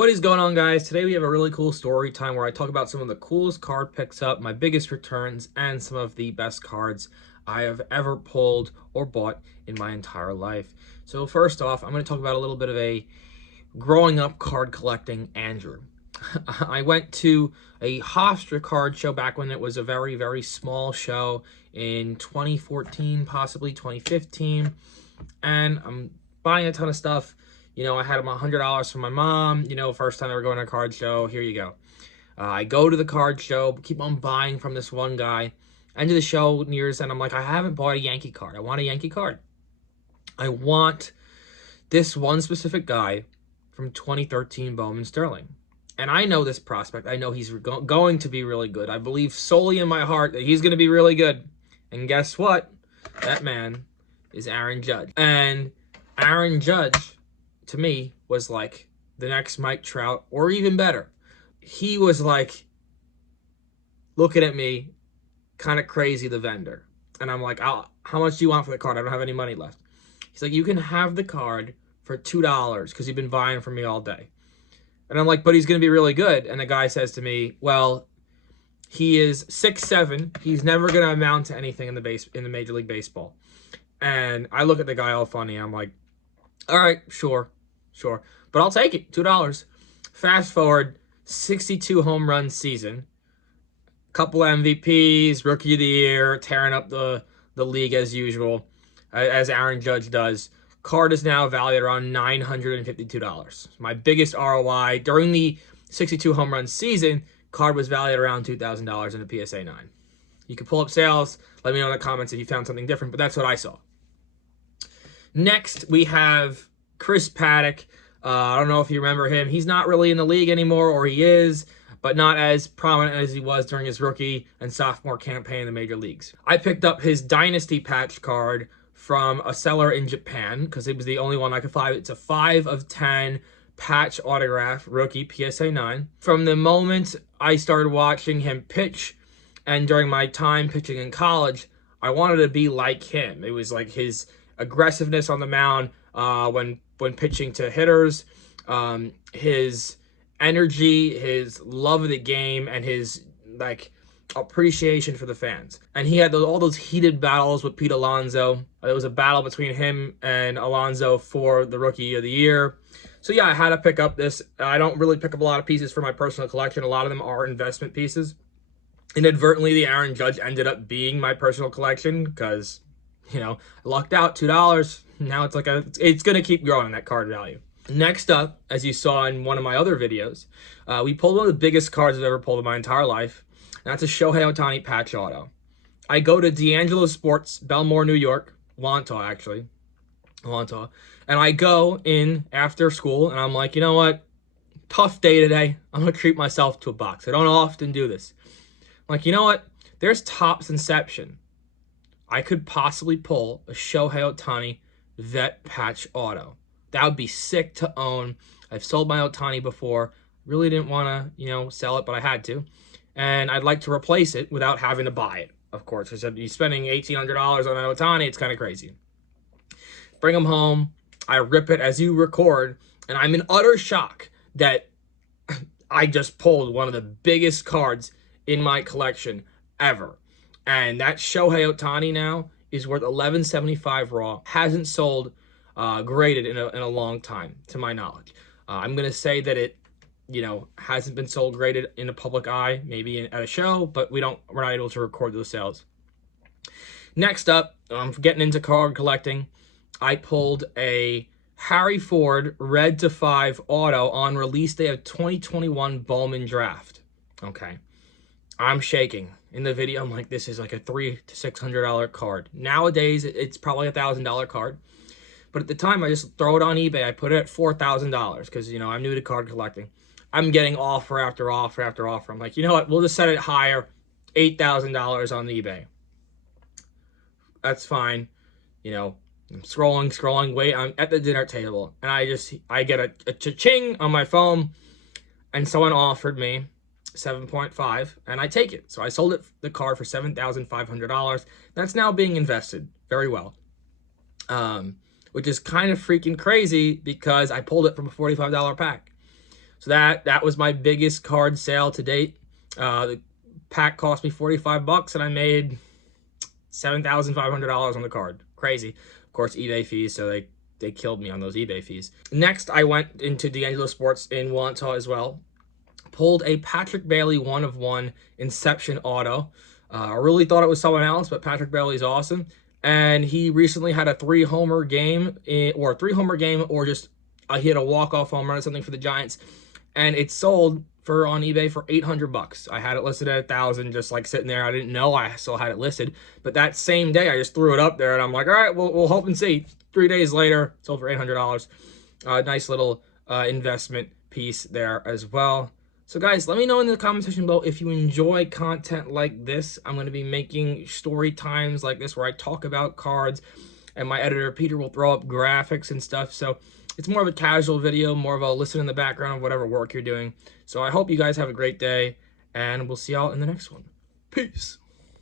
What is going on, guys? Today we have a really cool story time where I talk about some of the coolest card picks up, my biggest returns, and some of the best cards I have ever pulled or bought in my entire life. So first off, I'm going to talk about a little bit of a growing up card collecting Andrew. I went to a Hofstra card show back when it was a very, very small show in 2014, possibly 2015, and I'm buying a ton of stuff. I had $100 from my mom, first time ever going to a card show. Here you go. I go to the card show, keep on buying from this one guy. End of the show nears, and I'm like, I haven't bought a Yankee card. I want a Yankee card. I want this one specific guy from 2013 Bowman Sterling. And I know this prospect. I know he's going to be really good. I believe solely in my heart that he's going to be really good. And guess what? That man is Aaron Judge. And Aaron Judge, to me, was like the next Mike Trout, or even better. He was like looking at me kind of crazy, the vendor. And I'm like, how much do you want for the card? I don't have any money left. He's like, you can have the card for $2 because you've been buying from me all day. And I'm like, but he's going to be really good. And the guy says to me, well, he is 6'7". He's never going to amount to anything in the Major League Baseball. And I look at the guy all funny. I'm like, all right, sure. But I'll take it, $2. Fast forward, 62 home run season. Couple MVPs, Rookie of the Year, tearing up the league as usual, as Aaron Judge does. Card is now valued around $952. My biggest ROI during the 62 home run season, card was valued around $2,000 in a PSA 9. You can pull up sales. Let me know in the comments if you found something different, but that's what I saw. Next, we have Chris Paddack. I don't know if you remember him. He's not really in the league anymore, or he is, but not as prominent as he was during his rookie and sophomore campaign in the major leagues. I picked up his Dynasty patch card from a seller in Japan because it was the only one I could find. It's a 5 of 10 patch autograph rookie PSA 9. From the moment I started watching him pitch and during my time pitching in college, I wanted to be like him. It was like his aggressiveness on the mound when pitching to hitters, his energy, his love of the game, and his appreciation for the fans. And he had all those heated battles with Pete Alonso. There was a battle between him and Alonso for the Rookie of the Year. So yeah, I had to pick up this. I don't really pick up a lot of pieces for my personal collection. A lot of them are investment pieces. Inadvertently, the Aaron Judge ended up being my personal collection because, I lucked out, $2. Now it's going to keep growing, that card value. Next up, as you saw in one of my other videos, we pulled one of the biggest cards I've ever pulled in my entire life. And that's a Shohei Ohtani patch auto. I go to D'Angelo Sports, Belmore, New York, Wantagh, actually. Wantagh. And I go in after school, and I'm like, you know what? Tough day today. I'm going to treat myself to a box. I don't often do this. I'm like, you know what? There's Topps Inception. I could possibly pull a Shohei Ohtani vet patch auto. That would be sick to own. I've sold my Ohtani before. Really didn't want to, sell it, but I had to. And I'd like to replace it without having to buy it, of course. Because if you're spending $1,800 on an Ohtani, it's kind of crazy. Bring them home. I rip it as you record. And I'm in utter shock that I just pulled one of the biggest cards in my collection ever. And that Shohei Ohtani now is worth $11.75 raw. Hasn't sold graded in a long time, to my knowledge. I'm going to say that it, hasn't been sold graded in a public eye, maybe at a show, but we're not able to record those sales. Next up, I'm getting into card collecting. I pulled a Harry Ford red to 5 auto on release day of 2021 Bowman draft. Okay. I'm shaking. In the video, I'm like, this is like a $300 to $600 card. Nowadays, it's probably a $1,000 card. But at the time, I just throw it on eBay. I put it at $4,000 because, I'm new to card collecting. I'm getting offer after offer after offer. I'm like, you know what? We'll just set it higher, $8,000 on eBay. That's fine. I'm scrolling, wait, I'm at the dinner table. And I get a cha-ching on my phone. And someone offered me 7.5, and I take it. So I sold the card for $7,500. That's now being invested very well. Which is kind of freaking crazy because I pulled it from a $45 pack. So that was my biggest card sale to date. The pack cost me 45 bucks and I made $7,500 on the card. Crazy. Of course, eBay fees, so they killed me on those eBay fees. Next, I went into D'Angelo Sports in Wantagh as well. Pulled a Patrick Bailey 1/1 Inception auto. I really thought it was someone else, but Patrick Bailey's awesome. And he recently had a 3-homer game, or just he had a walk-off home run or something for the Giants. And it sold on eBay for 800 bucks. I had it listed at 1,000, just like sitting there. I didn't know I still had it listed, but that same day I just threw it up there, and I'm like, all right, we'll hope and see. 3 days later, sold for $800. Nice little investment piece there as well. So guys, let me know in the comment section below if you enjoy content like this. I'm going to be making story times like this where I talk about cards, and my editor Peter will throw up graphics and stuff. So it's more of a casual video, more of a listen in the background of whatever work you're doing. So I hope you guys have a great day, and we'll see y'all in the next one. Peace.